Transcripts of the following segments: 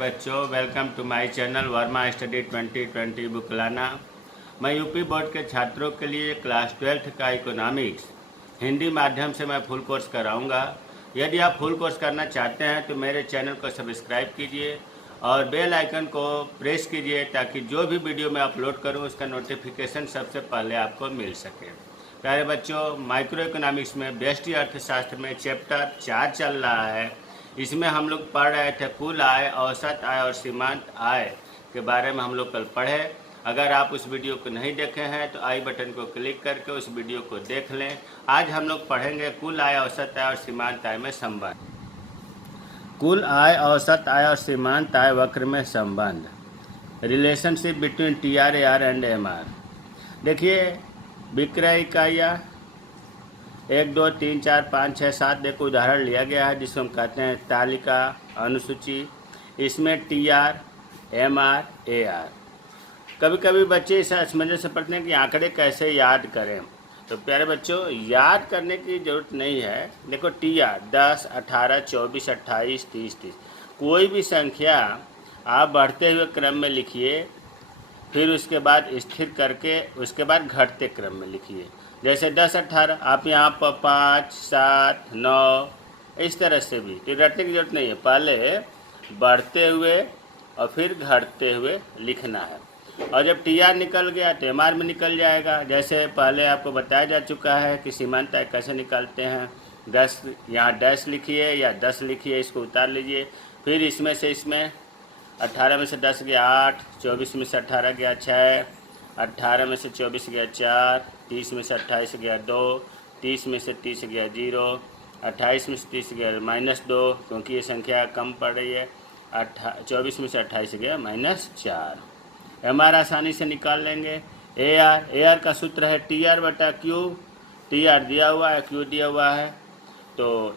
बच्चों, welcome to my channel Verma study 2020 बुकलाना। मैं यूपी बोर्ड के छात्रों के लिए क्लास 12th का इकोनॉमिक्स हिंदी माध्यम से मैं फुल कोर्स कराऊंगा। यदि आप फुल कोर्स करना चाहते हैं तो मेरे चैनल को सब्सक्राइब कीजिए और बेल आइकन को प्रेस कीजिए ताकि जो भी वीडियो मैं अपलोड करूं उसका नोटिफिकेशन सबसे पहले आपको मिल सके। प्यारे बच्चों, माइक्रो इकोनॉमिक्स में व्यष्टि अर्थशास्त्र में चैप्टर 4 चल रहा है। इसमें हम लोग पढ़ रहे थे कुल आय, औसत आय और सीमांत आय के बारे में हम लोग कल पढ़े। अगर आप उस वीडियो को नहीं देखे हैं तो आई बटन को क्लिक करके उस वीडियो को देख लें। आज हम लोग पढ़ेंगे कुल आय, औसत आय और सीमांत आय में संबंध। कुल आय, औसत आय और सीमांत आय वक्र में संबंध, relationship between TR, AR and MR। देखिए, विक्रय इकाइयाँ 1, 2, 3, 4, 5, 6, 7 देखो उदाहरण लिया गया है जिसको हम कहते हैं तालिका, अनुसूची। इसमें TR, MR, AR। कभी कभी बच्चे इसे असमंजस से पढ़ते हैं कि आंकड़े कैसे याद करें। तो प्यारे बच्चों, याद करने की ज़रूरत नहीं है। देखो TR 10, 18, 24, 28, 30, 30। कोई भी संख्या आप बढ़ते हुए क्रम में लिखिए, फिर उसके बाद स्थिर करके उसके बाद घटते क्रम में लिखिए। जैसे 10, 18 आप यहाँ पर 5, 7, 9 इस तरह से भी तो रटने की जरूरत नहीं है। पहले बढ़ते हुए और फिर घटते हुए लिखना है। और जब TR निकल गया तो MR में निकल जाएगा। जैसे पहले आपको बताया जा चुका है कि सीमांत आय कैसे निकालते हैं। 10 यहाँ डैश लिखिए या 10 लिखिए, इसको उतार लीजिए। फिर इसमें से इसमें 18 में से 10 गया 8, 24 में से 18 गया 6, 18 में से 24 गया 4, 30 में से 28 गया 2, 30 में से 30 गया 0, 28 में से 30 गया -2 क्योंकि ये संख्या कम पड़ रही है। 24 में से 28 गया -4। MR आसानी से निकाल लेंगे। AR का सूत्र है TR बटा Q। TR दिया हुआ है, Q दिया हुआ है। तो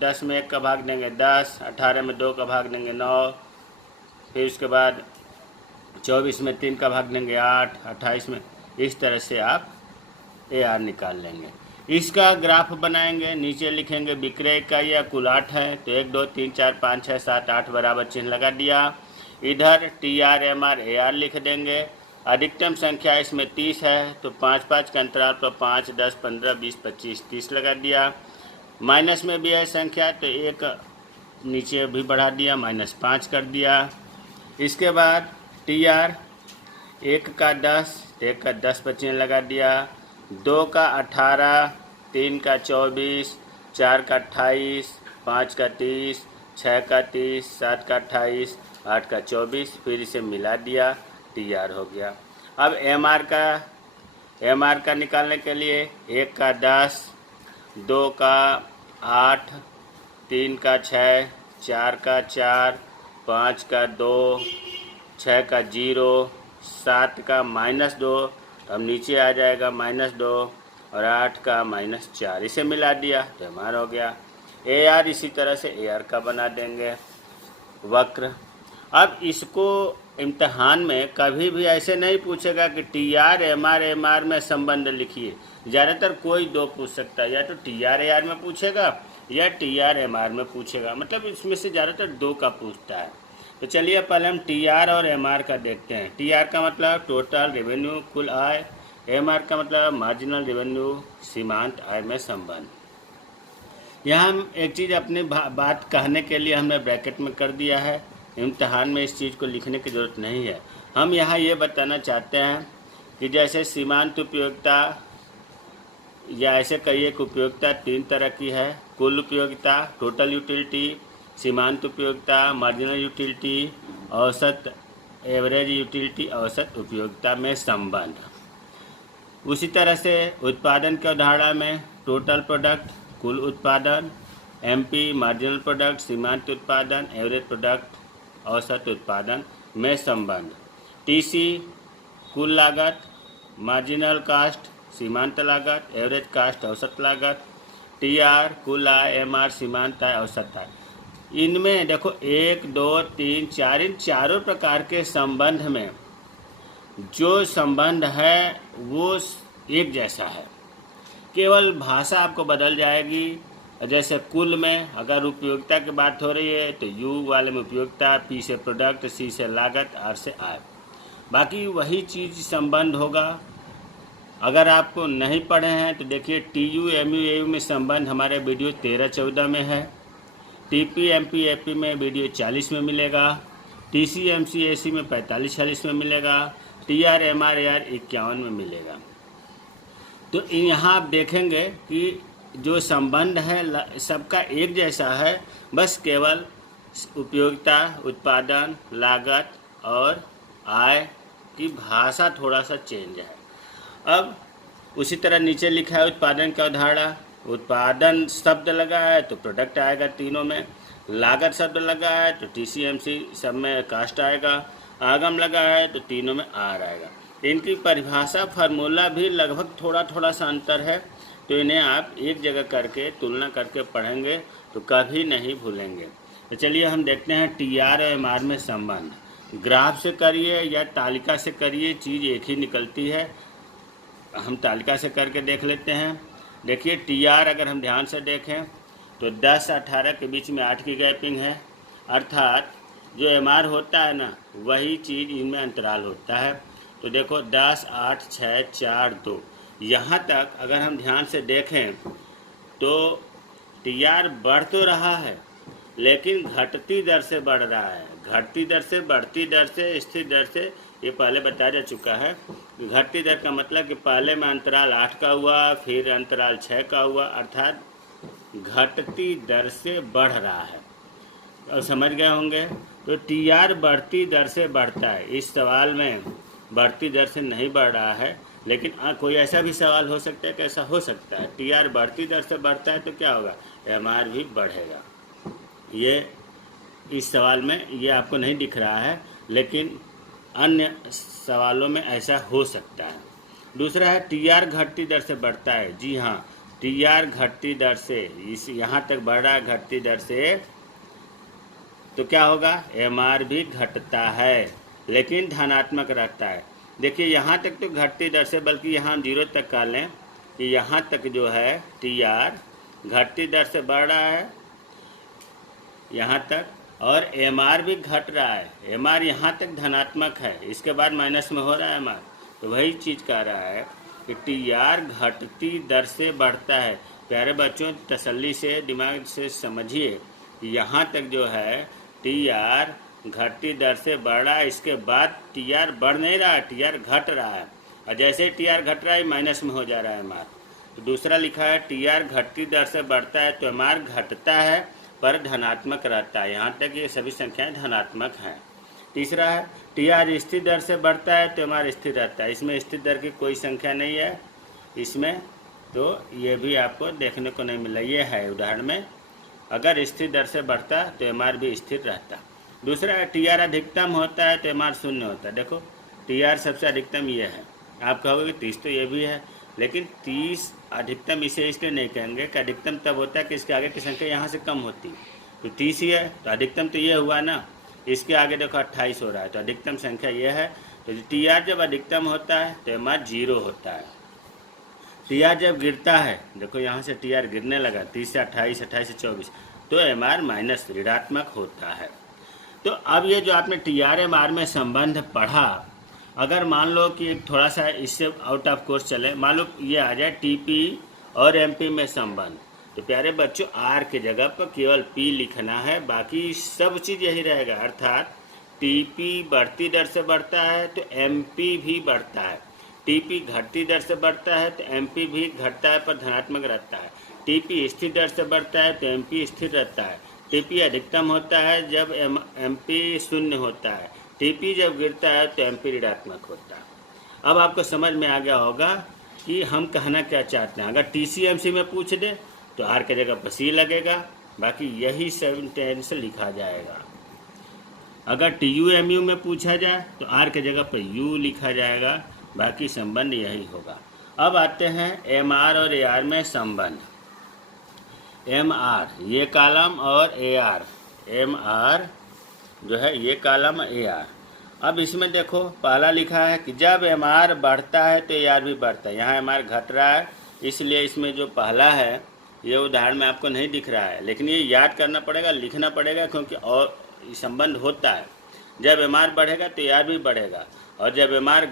10 में 1 का भाग देंगे 10, 18 में 2 का भाग देंगे 9, फिर उसके बाद 24 में 3 का भाग देंगे 8, 28 में। इस तरह से आप AR निकाल लेंगे। इसका ग्राफ बनाएंगे, नीचे लिखेंगे विक्रय इकाई या कुल 8 है तो 1, 2, 3, 4, 5, 6, 7, 8 बराबर चिन्ह लगा दिया। इधर TR, MR, AR लिख देंगे। अधिकतम संख्या इसमें 30 है तो 5-5 के अंतराल पर 5, 10, 15, 20, 25, 30 लगा दिया। माइनस में भी है संख्या तो 1 नीचे भी बढ़ा दिया, -5 कर दिया। इसके बाद TR 1 का 10, 1 का 10 पर चिन्ह लगा दिया। 2 का 18, 3 का 24, 4 का 28, 5 का 30, 6 का 30, 7 का 28, 8 का 24, फिर इसे मिला दिया, TR हो गया। अब MR का निकालने के लिए 1 का 10, 2 का 8, 3 का 6, 4 का 4, 5 का 2, 6 का 0, 7 का -2, अब नीचे आ जाएगा -2 और 8 का -4, इसे मिला दिया तो MR हो गया। AR इसी तरह से AR का बना देंगे वक्र। अब इसको इम्तहान में कभी भी ऐसे नहीं पूछेगा कि TR, MR में संबंध लिखिए। ज़्यादातर कोई 2 पूछ सकता है, या तो TR, AR में पूछेगा या TR, MR में पूछेगा। मतलब इसमें से ज़्यादातर 2 का पूछता है। तो चलिए पहले हम TR और MR का देखते हैं। TR का मतलब टोटल रेवेन्यू, कुल आय। MR का मतलब मार्जिनल रेवेन्यू, सीमांत आय में संबंध। यहाँ हम एक चीज़ अपनी बात कहने के लिए हमने ब्रैकेट में कर दिया है। इम्तहान में इस चीज़ को लिखने की ज़रूरत नहीं है। हम यहाँ ये बताना चाहते हैं कि जैसे सीमांत उपयोगिता या ऐसे कहिए कि उपयोगिता 3 तरह की है। कुल उपयोगिता, टोटल यूटिलिटी, सीमांत उपयोगिता, मार्जिनल यूटिलिटी, औसत एवरेज यूटिलिटी, औसत उपयोगिता में संबंध। उसी तरह से उत्पादन के उदाहरण में टोटल प्रोडक्ट, कुल उत्पादन, MP मार्जिनल प्रोडक्ट, सीमांत उत्पादन, एवरेज प्रोडक्ट, औसत उत्पादन में संबंध। TC कुल लागत, मार्जिनल कास्ट, सीमांत लागत, एवरेज कास्ट, औसत लागत। TR कुल आय, MR सीमांत आय, औसत आय। इनमें देखो 1, 2, 3, 4 इन चारों प्रकार के संबंध में जो संबंध है वो एक जैसा है। केवल भाषा आपको बदल जाएगी, जैसे कुल में अगर उपयोगिता की बात हो रही है तो यू वाले में उपयोगिता, पी से प्रोडक्ट, सी से लागत, आर से आय। बाकी वही चीज़ संबंध होगा। अगर आपको नहीं पढ़े हैं तो देखिए TU MU AU में संबंध हमारे वीडियो 13-14 में है, TP MP AP में वीडियो 40 में मिलेगा, TC MC AC में 45-46 में मिलेगा, TR MR AR 51 में मिलेगा। तो यहाँ आप देखेंगे कि जो संबंध है सबका एक जैसा है, बस केवल उपयोगिता, उत्पादन, लागत और आय की भाषा थोड़ा सा चेंज है। अब उसी तरह नीचे लिखा है उत्पादन की अवधारणा। उत्पादन शब्द लगा है तो प्रोडक्ट आएगा तीनों में, लागत शब्द लगा है तो TC MC सब में कास्ट आएगा, आगम लगा है तो तीनों में आर आएगा। इनकी परिभाषा फार्मूला भी लगभग थोड़ा थोड़ा सा अंतर है, तो इन्हें आप एक जगह करके तुलना करके पढ़ेंगे तो कभी नहीं भूलेंगे। तो चलिए हम देखते हैं TR और MR में संबंध। ग्राफ से करिए या तालिका से करिए, चीज़ एक ही निकलती है। हम तालिका से करके देख लेते हैं। देखिए TR अगर हम ध्यान से देखें तो 10-18 के बीच में 8 की गैपिंग है, अर्थात जो MR होता है ना वही चीज़ इनमें अंतराल होता है। तो देखो 10, 8, 6, 4, 2, यहाँ तक अगर हम ध्यान से देखें तो TR बढ़ तो रहा है लेकिन घटती दर से बढ़ रहा है। घटती दर से, बढ़ती दर से, स्थिर दर से, ये पहले बताया जा चुका है। घटती दर का मतलब कि पहले में अंतराल 8 का हुआ, फिर अंतराल 6 का हुआ, अर्थात घटती दर से बढ़ रहा है। और समझ गए होंगे। तो TR बढ़ती दर से बढ़ता है। इस सवाल में बढ़ती दर से नहीं बढ़ रहा है, लेकिन कोई ऐसा भी सवाल हो सकता है कि ऐसा हो सकता है TR बढ़ती दर से बढ़ता है तो क्या होगा, MR भी बढ़ेगा। ये इस सवाल में ये आपको नहीं दिख रहा है, लेकिन अन्य सवालों में ऐसा हो सकता है। दूसरा है TR घटती दर से बढ़ता है। जी हाँ, TR घटती दर से, इस यहाँ तक बढ़ रहा है घटती दर से, तो क्या होगा, MR भी घटता है लेकिन धनात्मक रहता है। देखिए यहाँ तक तो घटती दर से, बल्कि यहाँ हम 0 तक का लें कि यहाँ तक जो है TR घटती दर से बढ़ रहा है यहाँ तक, और MR भी घट रहा है। MR यहाँ तक धनात्मक है, इसके बाद माइनस में हो रहा है MR। तो वही चीज़ कह रहा है कि TR घटती दर से बढ़ता है। प्यारे बच्चों, तसल्ली से दिमाग से समझिए, यहाँ तक जो है TR घटती दर से बढ़ रहा है, इसके बाद TR बढ़ नहीं रहा है, TR घट रहा है। और जैसे ही TR घट रहा है माइनस में हो जा रहा है MR। तो दूसरा लिखा है TR घटती दर से बढ़ता है तो MR घटता है पर धनात्मक रहता है। यहाँ तक ये सभी संख्याएं धनात्मक हैं। तीसरा है TR स्थिर दर से बढ़ता है तो MR स्थिर रहता है। इसमें स्थिर दर की कोई संख्या नहीं है इसमें, तो ये भी आपको देखने को नहीं मिला। ये है उदाहरण में, अगर स्थिर दर से बढ़ता तो MR भी स्थिर रहता। दूसरा है TR अधिकतम होता है तो MR शून्य होता है। देखो TR सबसे अधिकतम ये है। आप कहोगे कि 30 तो ये भी है, लेकिन 30 अधिकतम इसे इसलिए नहीं कहेंगे कि अधिकतम तब होता है कि इसके आगे की संख्या यहाँ से कम होती है। तो 30 ही है तो अधिकतम तो ये हुआ ना, इसके आगे देखो 28 हो रहा है तो अधिकतम संख्या ये है। तो TR जब अधिकतम होता है तो MR 0 होता है। TR जब गिरता है, देखो यहाँ से TR गिरने लगा 30 से 28, 28 से 24, तो MR माइनस ऋणात्मक होता है। तो अब ये जो आपने TR MR में संबंध पढ़ा, अगर मान लो कि एक थोड़ा सा इससे आउट ऑफ कोर्स चले, मान लो ये आ जाए TP और MP में संबंध, तो प्यारे बच्चों R की जगह पर केवल P लिखना है, बाकी सब चीज़ यही रहेगा। अर्थात TP बढ़ती दर से बढ़ता है तो MP भी बढ़ता है, TP घटती दर से बढ़ता है तो MP भी घटता है पर धनात्मक रहता है, TP स्थिर दर से बढ़ता है तो MP स्थिर रहता है, TP अधिकतम होता है जब MP शून्य होता है, TP जब गिरता है तो MP ऋणात्मक होता है। अब आपको समझ में आ गया होगा कि हम कहना क्या चाहते हैं। अगर TC MC में पूछ दे तो R की जगह पर C लगेगा, बाकी यही सेंटेंस लिखा जाएगा। अगर TU MU में पूछा जाए तो R की जगह पर U लिखा जाएगा, बाकी संबंध यही होगा। अब आते हैं MR और AR में संबंध। MR ये कॉलम और AR, MR जो है ये कॉलम AR। अब इसमें देखो पहला लिखा है कि जब MR बढ़ता है तो AR भी बढ़ता है। यहाँ MR घट रहा है, इसलिए इसमें जो पहला है ये उदाहरण में आपको नहीं दिख रहा है, लेकिन ये याद करना पड़ेगा, लिखना पड़ेगा, क्योंकि और संबंध होता है। जब एम आर बढ़ेगा तो ए आर भी बढ़ेगा, और जब एम आर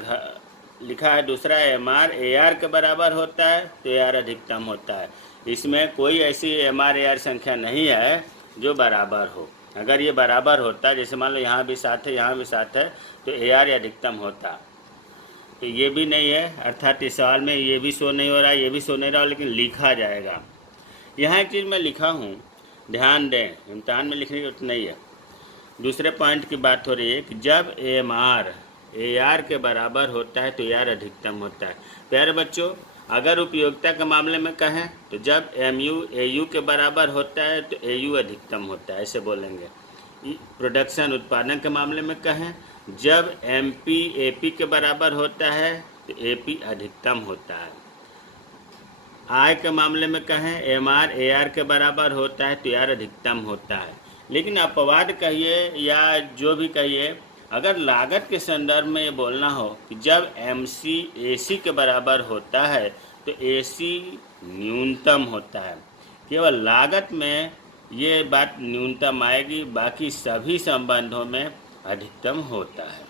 लिखा है दूसरा एम आर ए आर के बराबर होता है तो ए आर अधिकतम होता है। इसमें कोई ऐसी एम आर ए आर संख्या नहीं है जो बराबर हो। अगर ये बराबर होता, जैसे मान लो यहाँ भी 7 है, यहाँ भी 7 है, तो ए आर अधिकतम होता। तो ये भी नहीं है, अर्थात इस सवाल में ये भी शो नहीं हो रहा है, ये भी शो नहीं रहा, लेकिन लिखा जाएगा। यहाँ एक चीज़ मैं लिखा हूँ, ध्यान दें, इम्तहान में लिखने की जरूरत नहीं है। दूसरे पॉइंट की बात हो रही है कि जब एम आर ए आर के बराबर होता है तो ए आर अधिकतम होता है। प्यारे बच्चों, अगर उपयोगिता के मामले में कहें तो जब एम यू ए यू के बराबर होता है तो ए यू अधिकतम होता है, ऐसे बोलेंगे। प्रोडक्शन उत्पादन के मामले में कहें, जब एम पी ए पी के बराबर होता है तो ए पी अधिकतम होता है। आय के मामले में कहें, एम आर ए आर के बराबर होता है तो ए आर अधिकतम होता है। लेकिन अपवाद कहिए या जो भी कहिए, अगर लागत के संदर्भ में ये बोलना हो कि जब एम सी ए सी के बराबर होता है तो ए सी न्यूनतम होता है, केवल लागत में ये बात न्यूनतम आएगी, बाकी सभी संबंधों में अधिकतम होता है।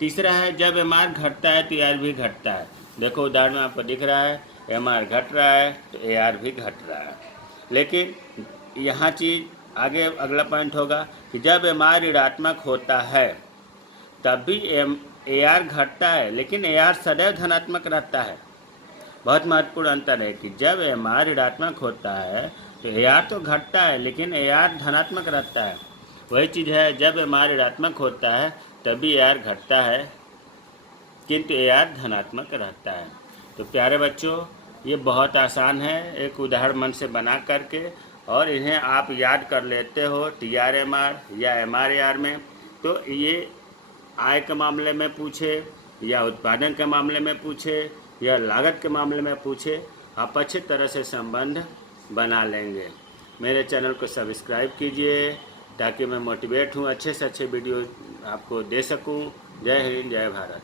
तीसरा है, जब एम आर घटता है तो ए आर भी घटता है। देखो उदाहरण में आपको दिख रहा है, एम आर घट रहा है तो ए आर भी घट रहा है। लेकिन यहाँ चीज़ आगे अगला पॉइंट होगा कि जब एम आर ऋणात्मक होता है तब भी ए आर घटता है, लेकिन ए आर सदैव धनात्मक रहता है। बहुत महत्वपूर्ण अंतर है कि जब एम आर ऋणात्मक होता है तो ए आर तो घटता है, लेकिन ए आर धनात्मक रहता है। वही चीज़ है, जब एम आर ऋणात्मक होता है तभी ए आर घटता है, किंतु ए आर धनात्मक रहता है। तो प्यारे बच्चों, ये बहुत आसान है, एक उदाहरण मन से बना करके, और इन्हें आप याद कर लेते हो टी आर एम आर या एम आर ए आर में, तो ये आय के मामले में पूछे या उत्पादन के मामले में पूछे या लागत के मामले में पूछे, आप अच्छी तरह से संबंध बना लेंगे। मेरे चैनल को सब्सक्राइब कीजिए ताकि मैं मोटिवेट हूँ, अच्छे से अच्छे वीडियो आपको दे सकूँ। जय हिंद, जय भारत।